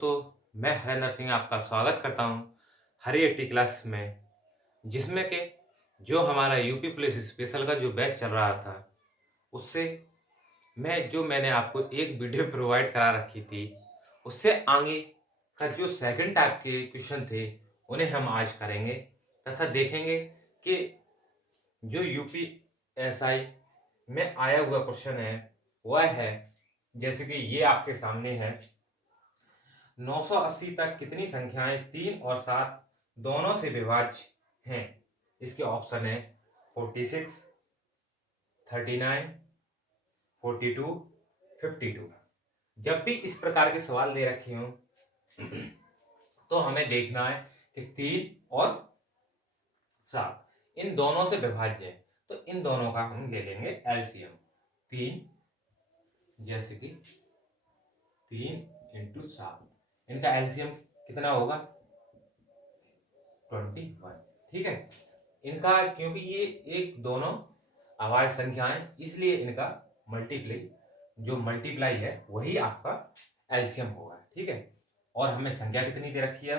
तो मैं हरेंद्र सिंह आपका स्वागत करता हूँ हरी एट्टी क्लास में, जिसमें कि जो हमारा यूपी पुलिस स्पेशल का जो बैच चल रहा था, उससे मैंने आपको एक वीडियो प्रोवाइड करा रखी थी, उससे आगे का जो सेकंड टाइप के क्वेश्चन थे, उन्हें हम आज करेंगे तथा देखेंगे कि जो यूपीएसआई में आया हुआ क्वेश्चन है, वह है जैसे कि ये आपके सामने है। 980 तक कितनी संख्याएं 3 और 7 दोनों से विभाज्य हैं? इसके ऑप्शन है 46, 39, 42, 52। जब भी इस प्रकार के सवाल दे रखे हों तो हमें देखना है कि 3 और 7 इन दोनों से विभाज्य है, तो इन दोनों का हम ले लेंगे एलसीएम। 3 जैसे कि 3 इंटू 7, इनका एलसीएम कितना होगा? 21। ठीक है, इनका क्योंकि ये एक दोनों अभाज्य संख्याएं, इसलिए इनका मल्टीप्लाई है वही आपका एलसीएम होगा। ठीक है, और हमें संख्या कितनी दे रखी है?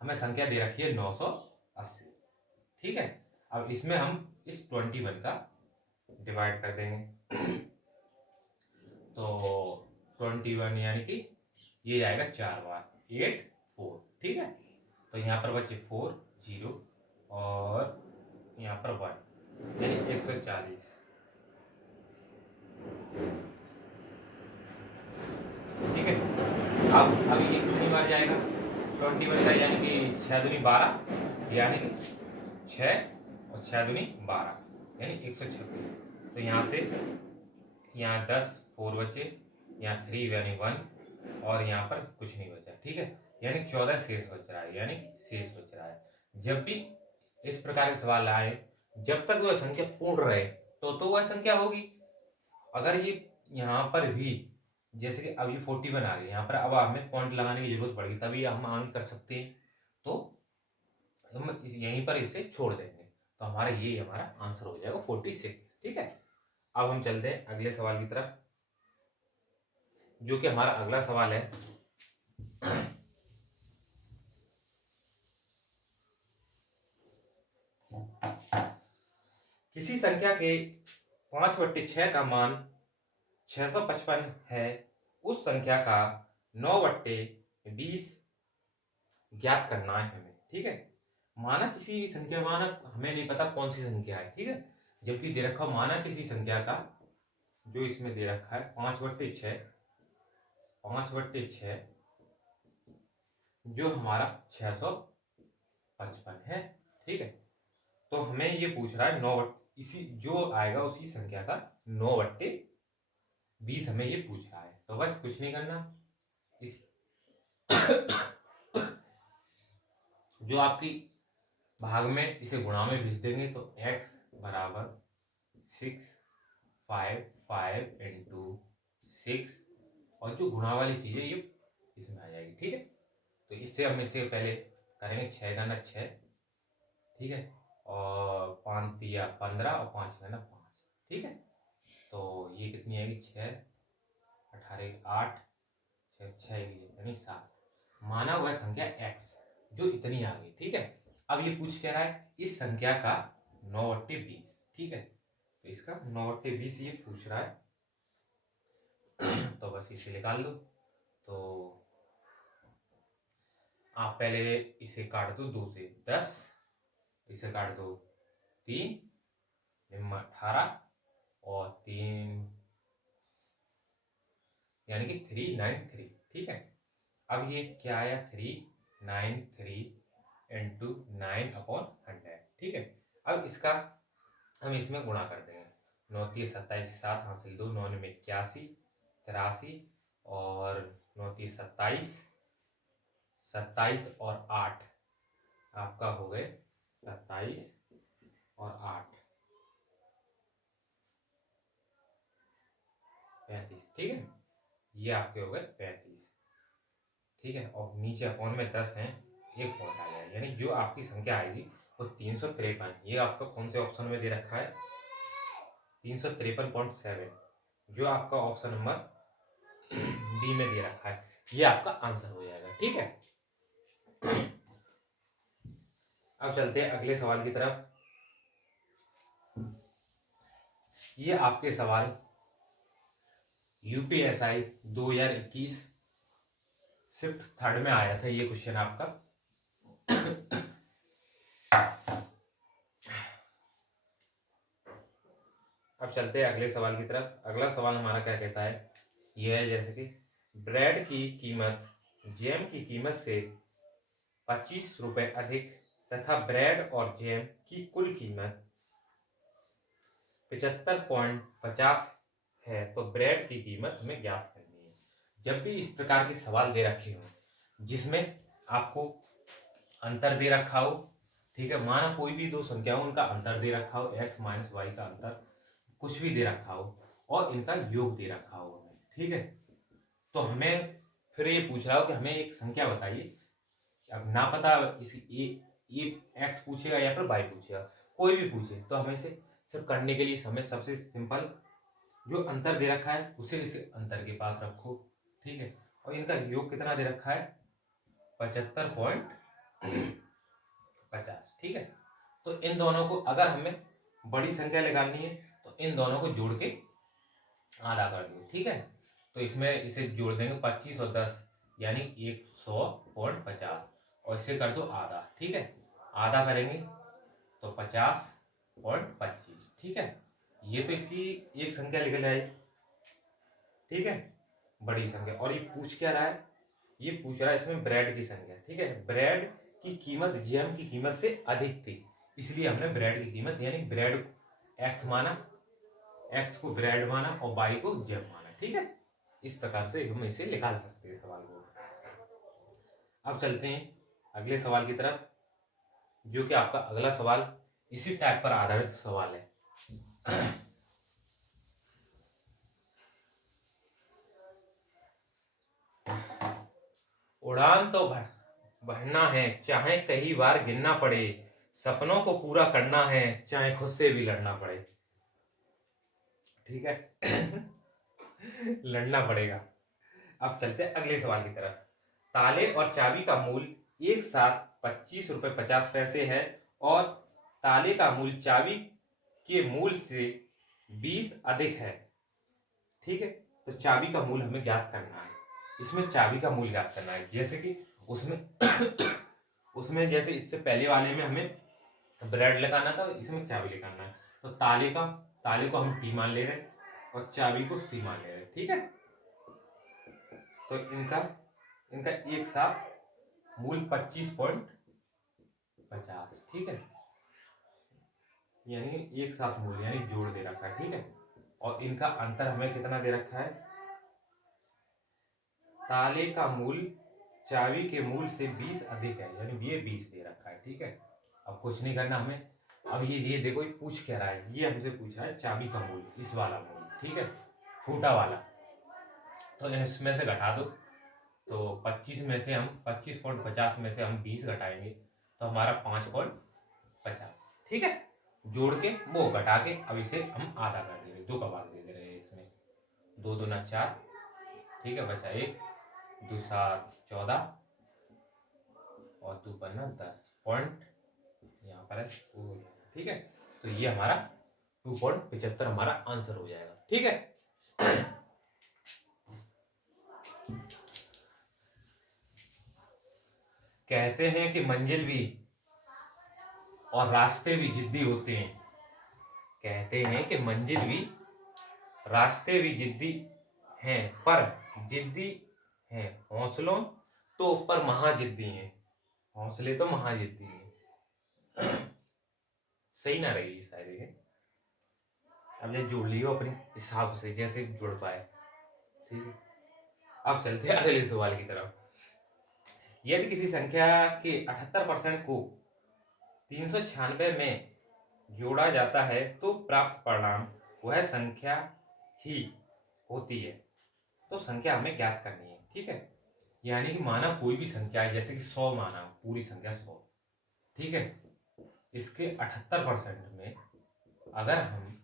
हमें संख्या दे रखी है 980। ठीक है, अब इसमें हम इस 21 का डिवाइड कर देंगे तो 21 यानी कि ये जाएगा 4 बार 8 4। ठीक है, तो यहाँ पर बचे 4 0 और यहाँ पर 1 यानी 140। ठीक है, अब ये कितनी बार जाएगा? 21 का यानी कि 6 दूनी 12 यानी कि 6 और 6 दूनी 12 यानी 126। तो यहाँ से यहाँ 10 4 बचे, यहाँ 3 यानी 1 और यहाँ पर कुछ नहीं बचा। ठीक है, यानी 14 शेष बच रहा है, यानी शेष बच रहा है। जब भी इस प्रकार के सवाल आए, जब तक वह संख्या पूर्ण रहे तो वह संख्या होगी। अगर ये यहाँ पर भी जैसे कि अब ये 41 आ गई, यहाँ पर अब हमें पॉइंट लगाने की जरूरत पड़ेगी, तभी हम आगे कर सकते हैं। तो हम यहीं पर इसे छोड़ देंगे, तो हमारा आंसर हो जाएगा 46। ठीक है, अब हम चलते हैं अगले सवाल की तरफ, जो कि हमारा अगला सवाल है। किसी संख्या के 5/6 का मान 655 है, उस संख्या का 9/20 ज्ञात करना है हमें। ठीक है, माना किसी भी संख्या, माना हमें नहीं पता कौन सी संख्या है। ठीक है, जबकि दे रखा माना किसी संख्या का, जो इसमें दे रखा है 5/6, 5/6 जो हमारा 655 है। ठीक है, तो हमें ये पूछ रहा है 9 इसी जो आएगा उसी संख्या का 9/20 हमें ये पूछ रहा है। तो बस कुछ नहीं करना, इस जो आपकी भाग में इसे गुणा में भेज देंगे, तो x बराबर 6 5 5 इंटू 6, और जो गुणा वाली चीज है ये इसमें आ जाएगी। ठीक है, तो इससे हम इसे पहले करेंगे 6 दाना 6। ठीक है, और 5 दिया 15 और 5 दाना 5। ठीक है, तो ये कितनी आएगी? 6 18 8 6 यानी 7। माना हुआ संख्या x जो इतनी आ गई। ठीक है, अब ये पूछ कह रहा है इस संख्या का 9/20। ठीक है, तो इसका 9/20 ये पूछ रहा है तो बस इसे निकाल लो। तो आप पहले इसे काट दो 2 से 10, इसे काट दो 3 18 और 3 यानी कि 393। ठीक है, अब ये क्या आया? 393 इंटू 9/100। ठीक है, अब इसका हम इसमें गुणा कर देंगे। 9 3 27, 7 हासिल 2, 9 में 81 83 और 9 3 27, 27 और 8 आपका हो गए 27 और 8 35। ठीक है, ये आपके हो गए 35। ठीक है, और नीचे अपॉन में 10 है, एक पॉइंट आ जाएगा, यानी जो आपकी संख्या आएगी वो 353। ये आपका कौन से ऑप्शन में दे रखा है? 353.7, जो आपका ऑप्शन नंबर बी में दे रखा है। ये आपका आंसर हो जाएगा। ठीक है, अब चलते हैं अगले सवाल की तरफ। ये आपके सवाल यूपीएसआई 2021 शिफ्ट थर्ड में आया था ये क्वेश्चन आपका। अब चलते हैं अगले सवाल की तरफ। अगला सवाल हमारा क्या कहता है, यह है जैसे कि ब्रेड की कीमत जैम की कीमत से 25 रुपए अधिक तथा ब्रेड और जैम की कुल कीमत 75.50 है, तो ब्रेड की कीमत हमें ज्ञात करनी है। जब भी इस प्रकार के सवाल दे रखे हो जिसमें आपको अंतर दे रखा हो, ठीक है, माना कोई भी दो संख्याओं उनका अंतर दे रखा हो, x माइनस वाई का अंतर कुछ भी दे रखा हो और इनका योग दे रखा हो, ठीक है, तो हमें फिर ये पूछ रहा हो कि हमें एक संख्या बताइए। अब ना पता इसी ये एक्स पूछेगा या फिर वाई पूछेगा, कोई भी पूछे तो हमें से सिर्फ करने के लिए हमें सबसे सिंपल जो अंतर दे रखा है उसे इसे अंतर के पास रखो, ठीक है, और इनका योग कितना दे रखा है 75.50, ठीक है। तो इन दोनों को अगर हमें बड़ी संख्या लगानी है तो इन दोनों को जोड़ के आधा कर दो, ठीक है। तो इसमें इसे जोड़ देंगे 25 और 10 यानी 100.50 और इसे कर दो आधा, ठीक है, आधा करेंगे तो 50.25, ठीक है। ये तो इसकी एक संख्या निकल आई, ठीक है, बड़ी संख्या। और ये पूछ क्या रहा है, ये पूछ रहा है इसमें ब्रेड की संख्या, ठीक है, ब्रेड की कीमत जैम की कीमत से अधिक थी, इसलिए हमने ब्रेड की कीमत यानी ब्रेड एक्स माना, एक्स को ब्रेड माना और वाई को जैम माना, ठीक है। इस प्रकार से हम इसे निकाल सकते हैं सवाल को। अब चलते हैं अगले सवाल की तरफ, जो कि आपका अगला सवाल इसी टाइप पर आधारित सवाल है। उड़ान तो भरना है चाहे कई बार गिरना पड़े, सपनों को पूरा करना है चाहे खुद से भी लड़ना पड़े, ठीक है। लड़ना पड़ेगा। अब चलते हैं अगले सवाल की तरफ। ताले और चाबी का मूल्य एक साथ 25 रुपए 50 पैसे है और ताले का मूल्य चाबी के मूल्य से 20 अधिक है, ठीक है। तो चाबी का मूल्य हमें ज्ञात करना है। इसमें चाबी का मूल्य ज्ञात करना है, जैसे कि उसमें उसमें जैसे इससे पहले वाले में हमें ब्रेड लगाना था, इसमें चाबी लगाना है। तो ताले को हम टी मान ले रहे हैं और चाबी को सी मान ले रहे हैं, ठीक है। तो इनका इनका एक साथ मूल्य 25.50, ठीक है, यानी एक साथ मूल्य यानी जोड़ दे रखा है, ठीक है। और इनका अंतर हमें कितना दे रखा है, ताले का मूल्य चाबी के मूल्य से 20 अधिक है, यानी ये 20 दे रखा है, ठीक है। अब कुछ नहीं करना हमें। अब ये देखो ये पूछ क्या रहा है, ये हमसे पूछ रहा है चाबी का मूल्य, इस वाला मूल्य, ठीक है, छोटा वाला। तो इसमें से घटा दो, तो 25 में से हम 25.50 में से हम 20 घटाएंगे तो हमारा 5.50, ठीक है। जोड़ के वो घटा के अब इसे हम आधा कर दे रहे, 2 का भाग दे दे रहे हैं इसमें, 2 दूना 4, ठीक है, बचा 1, 2 7 14 और 2 पन्ना 10 पॉइंट यहाँ पर है, ठीक है। तो ये हमारा 2.75 हमारा आंसर हो जाएगा, ठीक है। कहते हैं कि मंजिल भी और रास्ते भी जिद्दी होते हैं, कहते हैं कि मंजिल भी रास्ते भी जिद्दी हैं पर जिद्दी हैं हौसलों तो पर महाजिद्दी हैं, हौसले तो महाजिद्दी हैं। सही ना रही शायद ये, अब जैसे जोड़ लियो अपने हिसाब से जैसे जुड़ पाए, ठीक है। अब चलते हैं अगले सवाल की तरफ। यदि किसी संख्या के 78% को 396 में जोड़ा जाता है तो प्राप्त परिणाम वह संख्या ही होती है। तो संख्या हमें ज्ञात करनी है, ठीक है। यानी कि माना कोई भी संख्या है, जैसे कि 100 माना, पूरी संख्या 100, ठीक है, इसके 78% में अगर हम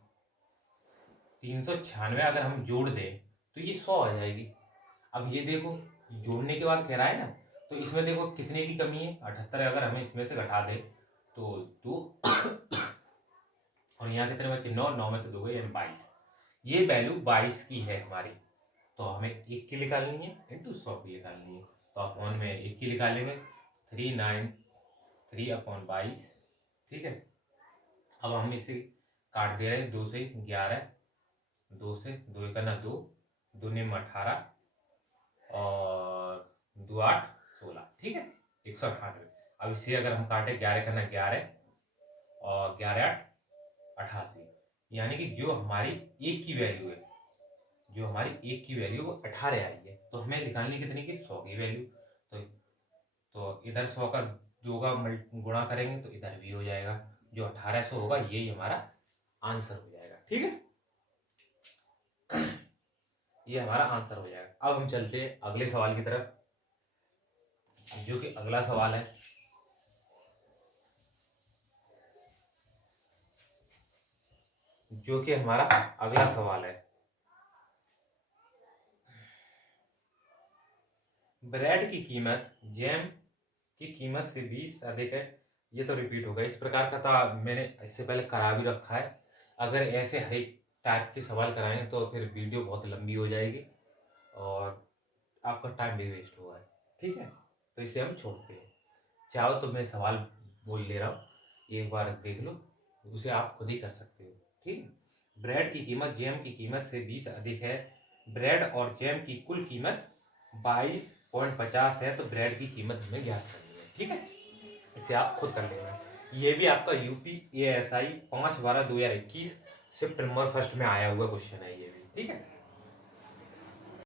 396 अगर हम जोड़ दें तो ये 100 आ जाएगी। अब ये देखो जोड़ने के बाद कह रहा है ना, तो इसमें देखो कितने की कमी है 78, अगर हमें इसमें से घटा दे तो 2 और यहाँ कितने बचे 9, 9 में से 2 गए यानी 22। ये वैल्यू 22 की है हमारी, तो हमें 1 की निकालनी है इंटू 100 की निकालनी है। तो अपॉन में 1 की निकालेंगे 393/22, ठीक है। अब हम इसे काट दे रहे हैं, 2 से 11, 2 से 2 1 ना 2, 2 9 18 और 2 8 16, ठीक है 198। अब इसे अगर हम काटे 11 करना 11 और 11 8 88, यानी कि जो हमारी 1 की वैल्यू है, जो हमारी 1 की वैल्यू वो 18 आई है, तो हमें निकालनी कितनी की 100 की वैल्यू। तो इधर 100 का 2 का गुणा करेंगे तो इधर भी हो जाएगा, जो 1800 होगा यही हमारा आंसर हो जाएगा, ठीक है। ये हमारा आंसर हो जाएगा। अब हम चलते हैं अगले सवाल की तरफ, जो कि अगला सवाल है। जो कि हमारा अगला सवाल है, ब्रेड की कीमत जैम की कीमत से 20 अधिक है। ये तो रिपीट होगा, इस प्रकार का था मैंने इससे पहले करा भी रखा है। अगर ऐसे हर एक टाइप के सवाल कराएंगे तो फिर वीडियो बहुत लंबी हो जाएगी और आपका टाइम भी वेस्ट होगा, ठीक है। तो इसे हम छोड़ते हैं। चाहो तो मैं सवाल बोल ले रहा हूँ, एक बार देख लो, उसे आप खुद ही कर सकते हो, ठीक है। ब्रेड की कीमत जैम की कीमत से 20 अधिक है। ब्रेड और जैम की कुल कीमत 22.50 है, तो ब्रेड की कीमत हमें ज्ञात करनी है, ठीक है। इसे आप खुद कर लेना। ये भी आपका UPSI 5/12/2021 शिफ्ट नंबर 1 में आया हुआ क्वेश्चन है ये भी, ठीक है।